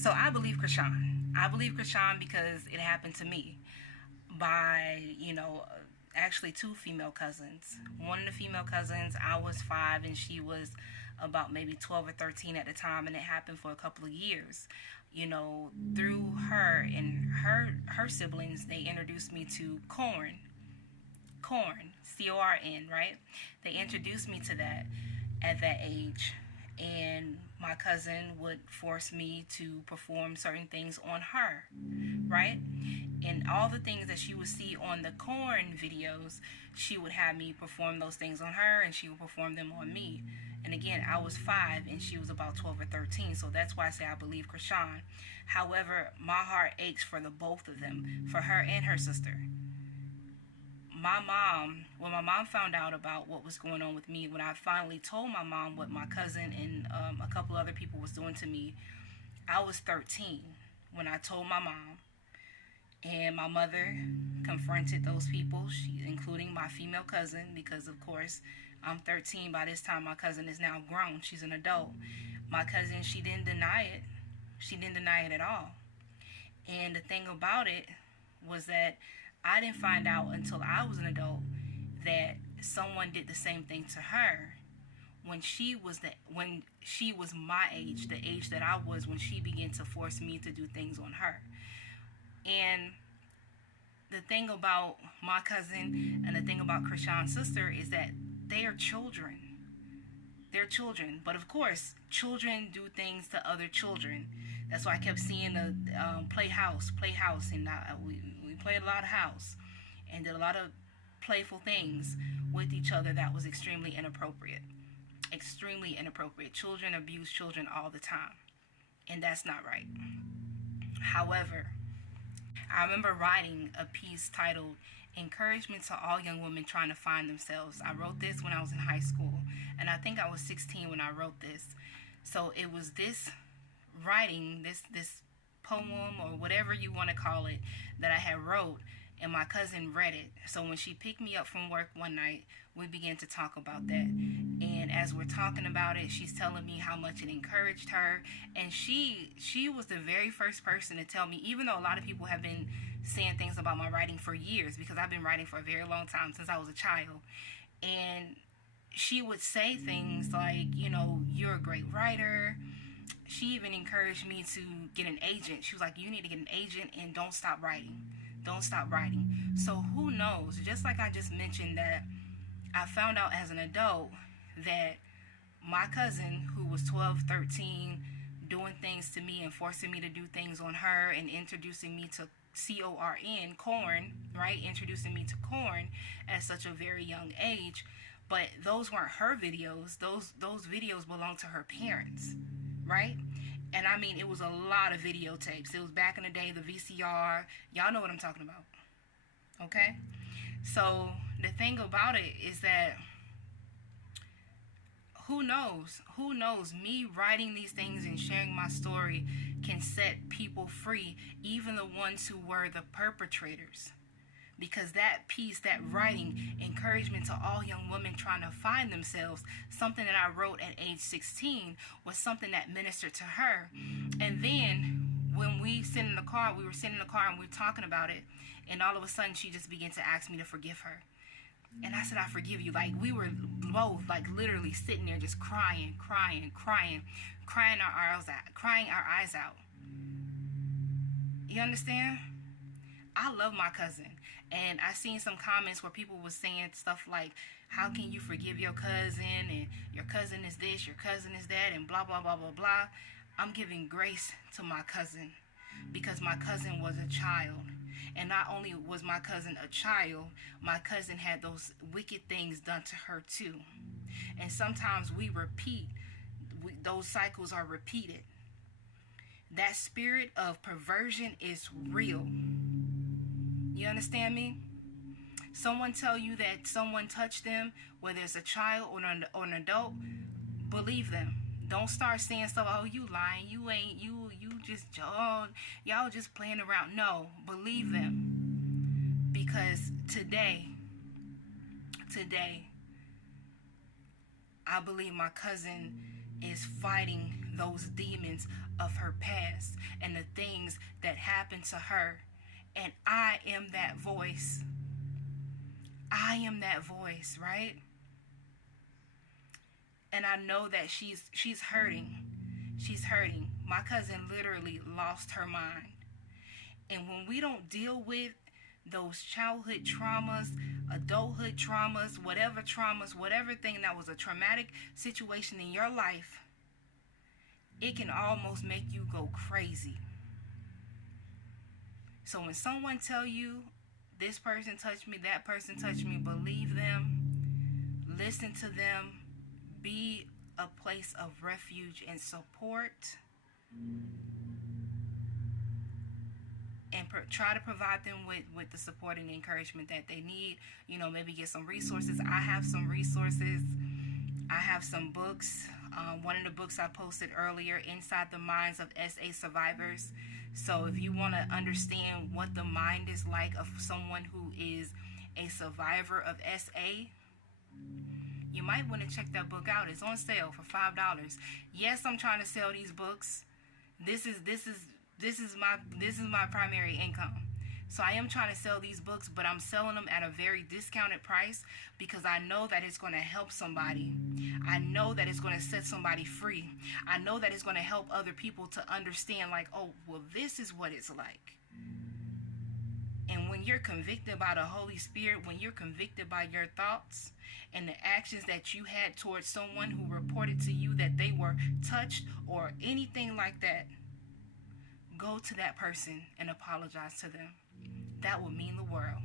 So I believe Chrisean. I believe Chrisean because it happened to me by, actually two female cousins. One of the female cousins, I was 5 and she was about maybe 12 or 13 at the time, and it happened for a couple of years. Through her and her siblings, they introduced me to corn, CORN, right? They introduced me to that at that age. And my cousin would force me to perform certain things on her, right? And all the things that she would see on the corn videos, she would have me perform those things on her, and she would perform them on me. And again, I was 5 and she was about 12 or 13, so that's why I say I believe Chrisean. However, my heart aches for the both of them, for her and her sister. When my mom found out about what was going on with me, when I finally told my mom what my cousin and a couple other people was doing to me, I was 13 when I told my mom. And my mother confronted those people, including my female cousin, because of course I'm 13. By this time my cousin is now grown. She's an adult. My cousin, she didn't deny it. She didn't deny it at all. And the thing about it was that I didn't find out until I was an adult that someone did the same thing to her when she was my age, the age that I was when she began to force me to do things on her. And the thing about my cousin and the thing about Chrisean's sister is that they are children. They're children, but of course, children do things to other children. That's why I kept seeing the playhouse, and we played a lot of house and did a lot of playful things with each other that was extremely inappropriate. Extremely inappropriate. Children abuse children all the time, and that's not right. However, I remember writing a piece titled Encouragement to All Young Women Trying to Find Themselves. I wrote this when I was in high school, and I think I was 16 when I wrote this. So it was this writing, this poem or whatever you want to call it, that I had wrote, and my cousin read it. So when she picked me up from work one night, we began to talk about that. And as we're talking about it, she's telling me how much it encouraged her. And she was the very first person to tell me, even though a lot of people have been saying things about my writing for years, because I've been writing for a very long time, since I was a child. And she would say things like, you're a great writer. She even encouraged me to get an agent. She was like, you need to get an agent and don't stop writing. Don't stop writing. So who knows? Just like I just mentioned that I found out as an adult that my cousin, who was 12, 13, doing things to me and forcing me to do things on her and introducing me to corn, right? Introducing me to corn at such a very young age. But those weren't her videos. Those videos belong to her parents, right? And I mean, it was a lot of videotapes. It was back in the day, the VCR. Y'all know what I'm talking about. Okay? So the thing about it is that who knows? Who knows? Me writing these things and sharing my story can set people free, even the ones who were the perpetrators. Because that piece, that writing, encouragement to all young women trying to find themselves, something that I wrote at age 16, was something that ministered to her. And then when we were sitting in the car and we were talking about it, and all of a sudden she just began to ask me to forgive her. And I said, I forgive you. Like, we were both literally sitting there just crying our eyes out. You understand? I love my cousin, and I seen some comments where people was saying stuff like, how can you forgive your cousin, and your cousin is this, your cousin is that, and blah blah blah blah blah. I'm giving grace to my cousin because my cousin was a child, and not only was my cousin a child, my cousin had those wicked things done to her too. And sometimes we repeat, those cycles are repeated. That spirit of perversion is real. You understand me? Someone tell you that someone touched them, whether it's a child or an adult, believe them. Don't start saying stuff, oh, you lying, you ain't, you just, y'all just playing around. No, believe them. Because today, I believe my cousin is fighting those demons of her past and the things that happened to her. And I am that voice. I am that voice, right? And I know that she's hurting. She's hurting. My cousin literally lost her mind. And when we don't deal with those childhood traumas, adulthood traumas, whatever thing that was a traumatic situation in your life, it can almost make you go crazy. So when someone tell you, this person touched me, that person touched me, believe them, listen to them, be a place of refuge and support, and try to provide them with the support and encouragement that they need. You know, maybe get some resources. I have some resources. I have some books. One of the books I posted earlier, Inside the Minds of SA Survivors. So if you want to understand what the mind is like of someone who is a survivor of SA, you might want to check that book out. It's on sale for $5. Yes, I'm trying to sell these books. This is my primary income. So I am trying to sell these books, but I'm selling them at a very discounted price because I know that it's going to help somebody. I know that it's going to set somebody free. I know that it's going to help other people to understand, like, oh, well, this is what it's like. And when you're convicted by the Holy Spirit, when you're convicted by your thoughts and the actions that you had towards someone who reported to you that they were touched or anything like that, go to that person and apologize to them. That will mean the world.